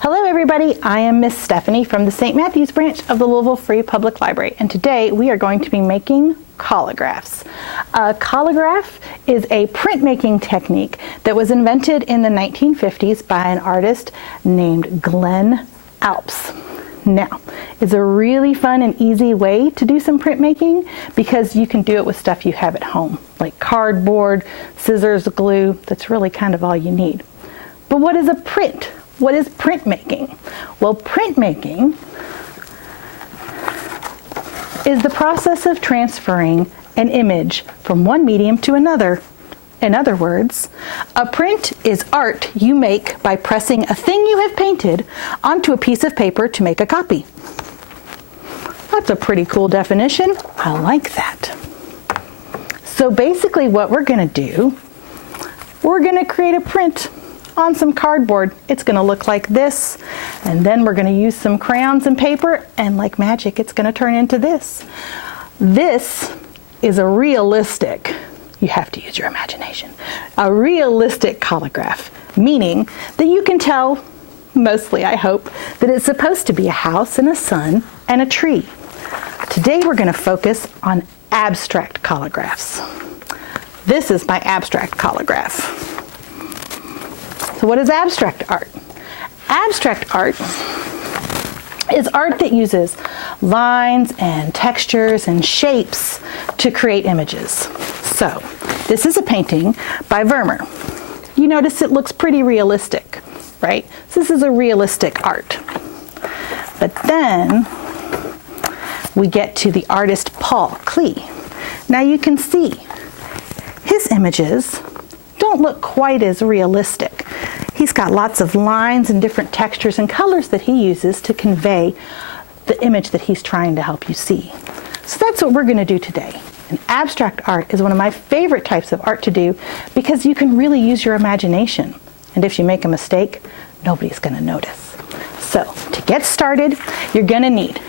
Hello everybody, I am Miss Stephanie from the St. Matthews branch of the Louisville Free Public Library, and today we are going to be making collagraphs. A collagraph is a printmaking technique that was invented in the 1950s by an artist named Glenn Alps. Now, it's a really fun and easy way to do some printmaking because you can do it with stuff you have at home, like cardboard, scissors, glue. That's really kind of all you need. But what is a print? What is printmaking? Well, printmaking is the process of transferring an image from one medium to another. In other words, a print is art you make by pressing a thing you have painted onto a piece of paper to make a copy. That's a pretty cool definition. I like that. So basically what we're going to do, we're going to create a print on some cardboard. It's going to look like this, and then we're going to use some crayons and paper, and like magic it's going to turn into this. This is a realistic, you have to use your imagination, a realistic collagraph, meaning that you can tell, mostly I hope, that it's supposed to be a house and a sun and a tree. Today we're going to focus on abstract collagraphs. This is my abstract collagraph. So what is abstract art? Abstract art is art that uses lines and textures and shapes to create images. So this is a painting by Vermeer. You notice it looks pretty realistic, right? So this is a realistic art. But then we get to the artist Paul Klee. Now you can see his images don't look quite as realistic. He's got lots of lines and different textures and colors that he uses to convey the image that he's trying to help you see. So that's what we're going to do today. And abstract art is one of my favorite types of art to do because you can really use your imagination. And if you make a mistake, nobody's going to notice. So to get started, you're going to need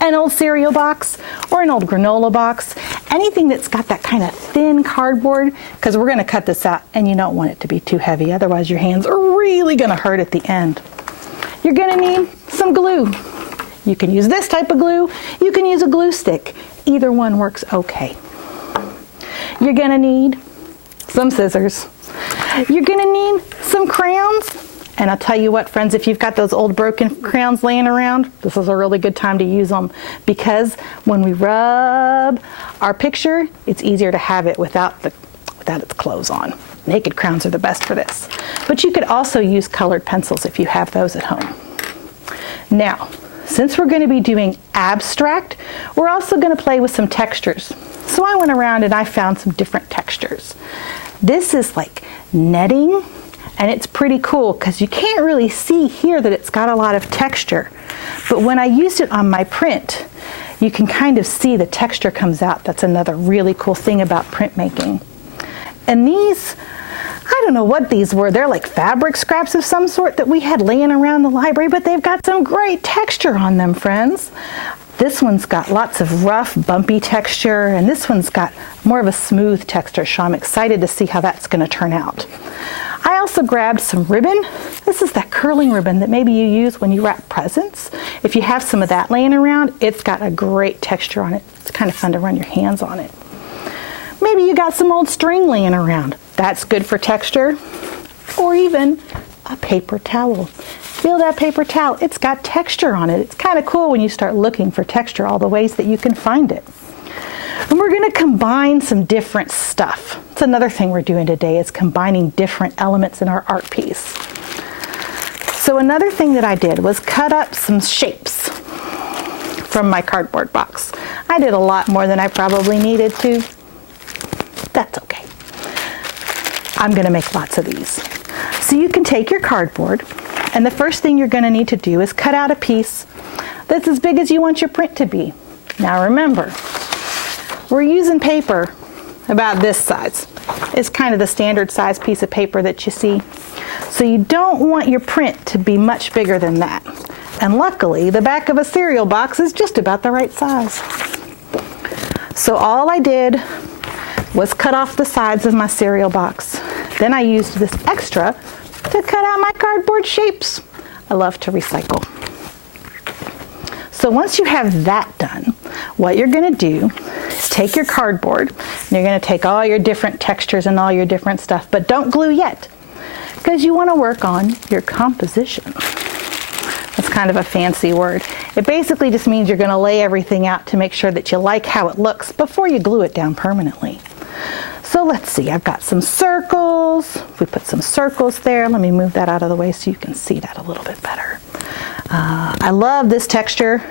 an old cereal box or an old granola box, anything that's got that kind of thin cardboard, because we're going to cut this out and you don't want it to be too heavy, otherwise your hands are really going to hurt at the end. You're going to need some glue. You can use this type of glue, you can use a glue stick. Either one works okay. You're going to need some scissors. You're going to need some crayons. And I'll tell you what, friends, if you've got those old broken crayons laying around, this is a really good time to use them because when we rub our picture, it's easier to have it without its clothes on. Naked crayons are the best for this. But you could also use colored pencils if you have those at home. Now, since we're going to be doing abstract, we're also going to play with some textures. So I went around and I found some different textures. This is like netting. And it's pretty cool because you can't really see here that it's got a lot of texture. But when I used it on my print, you can kind of see the texture comes out. That's another really cool thing about printmaking. And these, I don't know what these were. They're like fabric scraps of some sort that we had laying around the library, but they've got some great texture on them, friends. This one's got lots of rough, bumpy texture, and this one's got more of a smooth texture, so I'm excited to see how that's going to turn out. I also grabbed some ribbon. This is that curling ribbon that maybe you use when you wrap presents. If you have some of that laying around, it's got a great texture on it. It's kind of fun to run your hands on it. Maybe you got some old string laying around. That's good for texture. Or even a paper towel. Feel that paper towel. It's got texture on it. It's kind of cool when you start looking for texture, all the ways that you can find it. And we're going to combine some different stuff. That's another thing we're doing today is combining different elements in our art piece. So another thing that I did was cut up some shapes from my cardboard box. I did a lot more than I probably needed to. That's okay. I'm going to make lots of these. So you can take your cardboard, and the first thing you're going to need to do is cut out a piece that's as big as you want your print to be. Now remember, we're using paper about this size. It's kind of the standard size piece of paper that you see. So you don't want your print to be much bigger than that. And luckily, the back of a cereal box is just about the right size. So all I did was cut off the sides of my cereal box. Then I used this extra to cut out my cardboard shapes. I love to recycle. So once you have that done, what you're going to do is take your cardboard, and you're going to take all your different textures and all your different stuff, but don't glue yet, because you want to work on your composition. That's kind of a fancy word. It basically just means you're going to lay everything out to make sure that you like how it looks before you glue it down permanently. So let's see, I've got some circles. We put some circles there. Let me move that out of the way so you can see that a little bit better. I love this texture.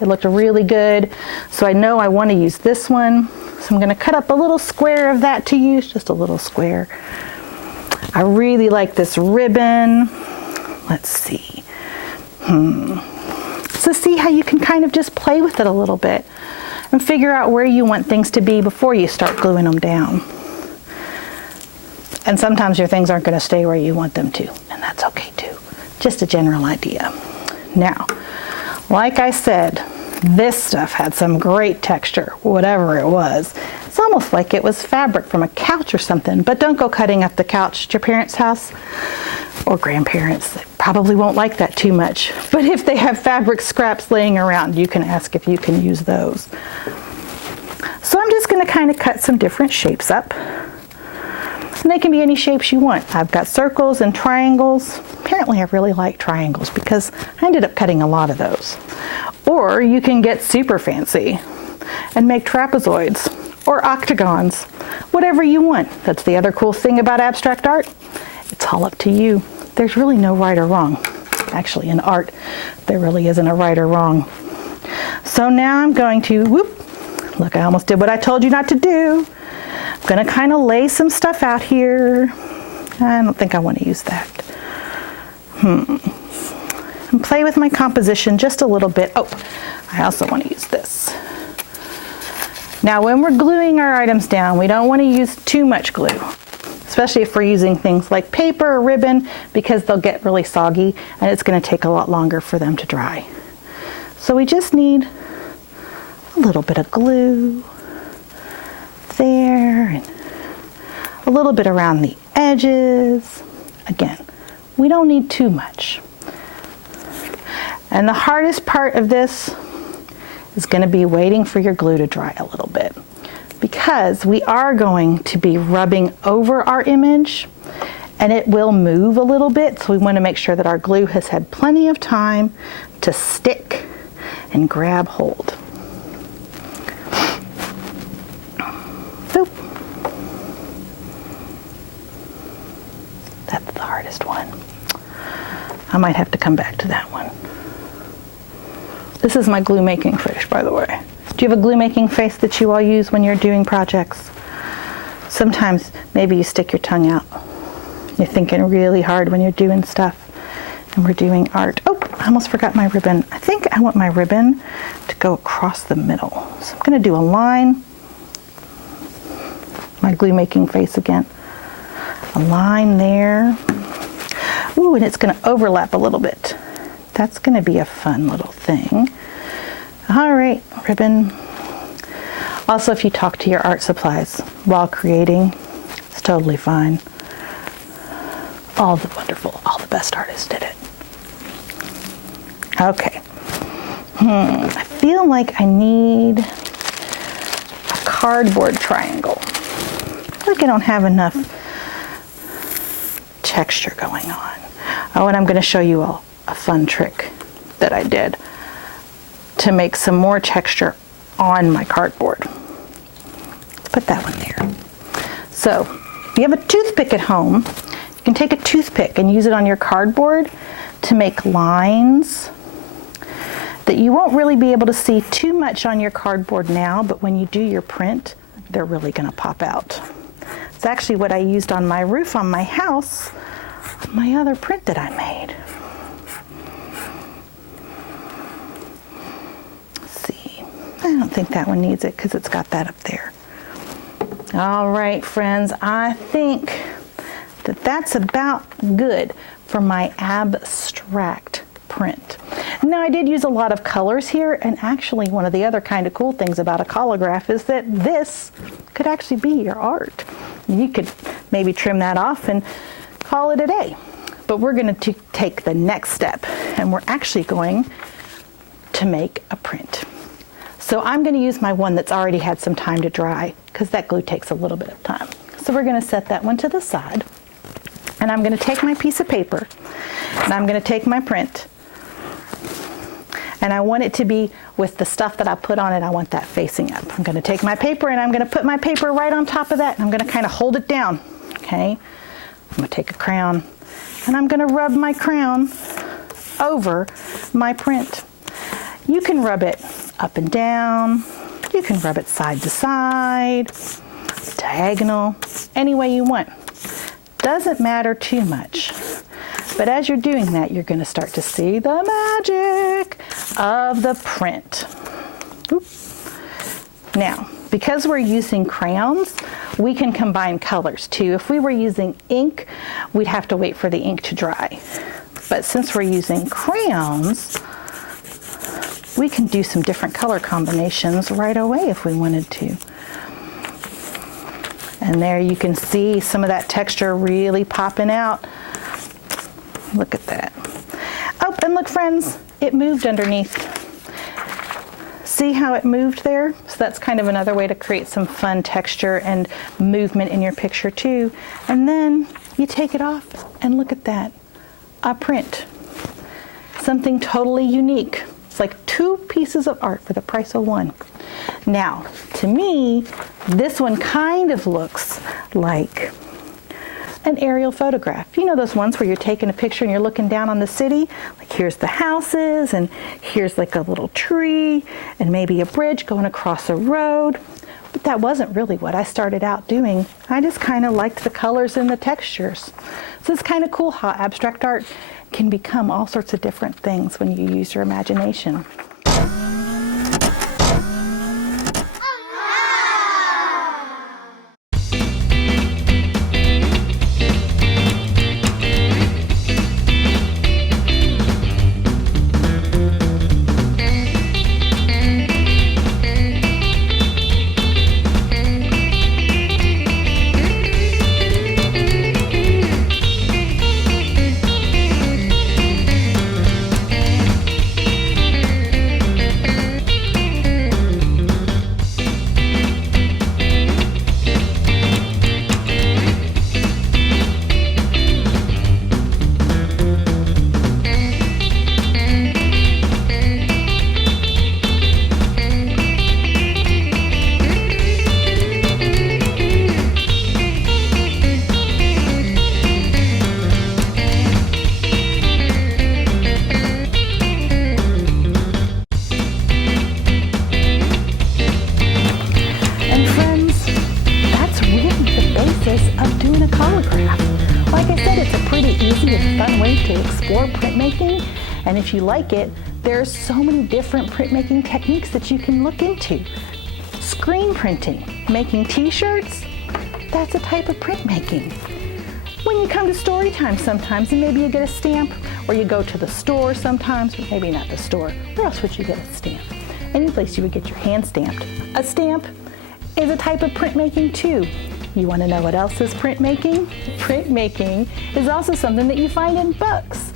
It looked really good. So I know I want to use this one. So I'm going to cut up a little square of that to use, just a little square. I really like this ribbon. Let's see. So see how you can kind of just play with it a little bit and figure out where you want things to be before you start gluing them down. And sometimes your things aren't going to stay where you want them to, and that's okay too. Just a general idea. Now, like I said, this stuff had some great texture, whatever it was. It's almost like it was fabric from a couch or something, but don't go cutting up the couch at your parents' house or grandparents. They probably won't like that too much. But if they have fabric scraps laying around, you can ask if you can use those. So I'm just going to kind of cut some different shapes up. And they can be any shapes you want. I've got circles and triangles. Apparently I really like triangles because I ended up cutting a lot of those. Or you can get super fancy and make trapezoids or octagons, whatever you want. That's the other cool thing about abstract art. It's all up to you. There's really no right or wrong. Actually, in art, there really isn't a right or wrong. So now I'm going to, whoop, look, I almost did what I told you not to do. I'm going to kind of lay some stuff out here. I don't think I want to use that. And play with my composition just a little bit. Oh, I also want to use this. Now, when we're gluing our items down, we don't want to use too much glue, especially if we're using things like paper or ribbon, because they'll get really soggy and it's going to take a lot longer for them to dry. So we just need a little bit of glue there and a little bit around the edges. Again, we don't need too much. And the hardest part of this is going to be waiting for your glue to dry a little bit, because we are going to be rubbing over our image and it will move a little bit. So we want to make sure that our glue has had plenty of time to stick and grab hold. Boop. That's the hardest one. I might have to come back to that one. This is my glue making face, by the way. Do you have a glue making face that you all use when you're doing projects? Sometimes maybe you stick your tongue out. You're thinking really hard when you're doing stuff and we're doing art. Oh, I almost forgot my ribbon. I think I want my ribbon to go across the middle. So I'm going to do a line. My glue making face again. A line there. Ooh, and it's going to overlap a little bit. That's going to be a fun little thing. All right, ribbon. Also, if you talk to your art supplies while creating, it's totally fine. All the best artists did it. Okay. I feel like I need a cardboard triangle. I feel like I don't have enough texture going on. Oh, and I'm going to show you all a fun trick that I did to make some more texture on my cardboard. Let's put that one there. So, if you have a toothpick at home, you can take a toothpick and use it on your cardboard to make lines that you won't really be able to see too much on your cardboard now, but when you do your print, they're really going to pop out. It's actually what I used on my roof on my house, my other print that I made. I don't think that one needs it because it's got that up there. All right, friends, I think that that's about good for my abstract print. Now I did use a lot of colors here, and actually one of the other kind of cool things about a collagraph is that this could actually be your art. You could maybe trim that off and call it a day. But we're going to take the next step, and we're actually going to make a print. So I'm going to use my one that's already had some time to dry, because that glue takes a little bit of time. So we're going to set that one to the side, and I'm going to take my piece of paper, and I'm going to take my print, and I want it to be with the stuff that I put on it, I want that facing up. I'm going to take my paper, and I'm going to put my paper right on top of that, and I'm going to kind of hold it down, okay? I'm going to take a crayon, and I'm going to rub my crown over my print. You can rub it up and down, you can rub it side to side, diagonal, any way you want. Doesn't matter too much. But as you're doing that, you're going to start to see the magic of the print. Oop. Now, because we're using crayons, we can combine colors too. If we were using ink, we'd have to wait for the ink to dry. But since we're using crayons, we can do some different color combinations right away if we wanted to. And there you can see some of that texture really popping out. Look at that. Oh, and look friends, it moved underneath. See how it moved there? So that's kind of another way to create some fun texture and movement in your picture too. And then you take it off and look at that, a print. Something totally unique. It's like 2 pieces of art for the price of 1. Now, to me, this one kind of looks like an aerial photograph. You know those ones where you're taking a picture and you're looking down on the city? Like here's the houses, and here's like a little tree, and maybe a bridge going across a road. But that wasn't really what I started out doing. I just kind of liked the colors and the textures. So it's kind of cool how abstract art can become all sorts of different things when you use your imagination. Of doing a collagraph. Like I said, it's a pretty easy and fun way to explore printmaking, and if you like it, there's so many different printmaking techniques that you can look into. Screen printing, making t-shirts, that's a type of printmaking. When you come to story time sometimes, and maybe you get a stamp, or you go to the store sometimes, or maybe not the store, where else would you get a stamp? Any place you would get your hand stamped. A stamp is a type of printmaking too. You want to know what else is printmaking? Printmaking is also something that you find in books.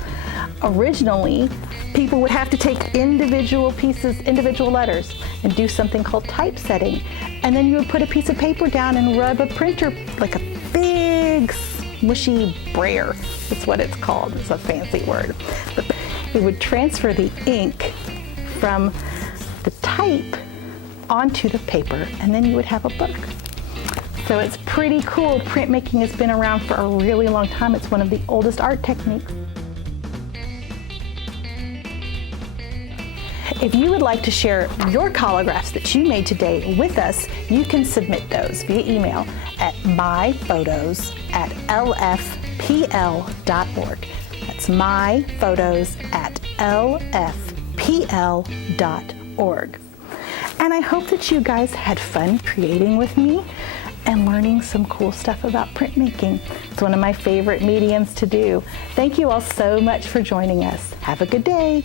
Originally, people would have to take individual pieces, individual letters, and do something called typesetting. And then you would put a piece of paper down and rub a printer, like a big smushy brayer. That's what it's called. It's a fancy word. But it would transfer the ink from the type onto the paper, and then you would have a book. So it's pretty cool. Printmaking has been around for a really long time. It's one of the oldest art techniques. If you would like to share your collagraphs that you made today with us, you can submit those via email at myphotos@lfpl.org. That's myphotos@lfpl.org. And I hope that you guys had fun creating with me. and learning some cool stuff about printmaking. It's one of my favorite mediums to do. Thank you all so much for joining us. Have a good day.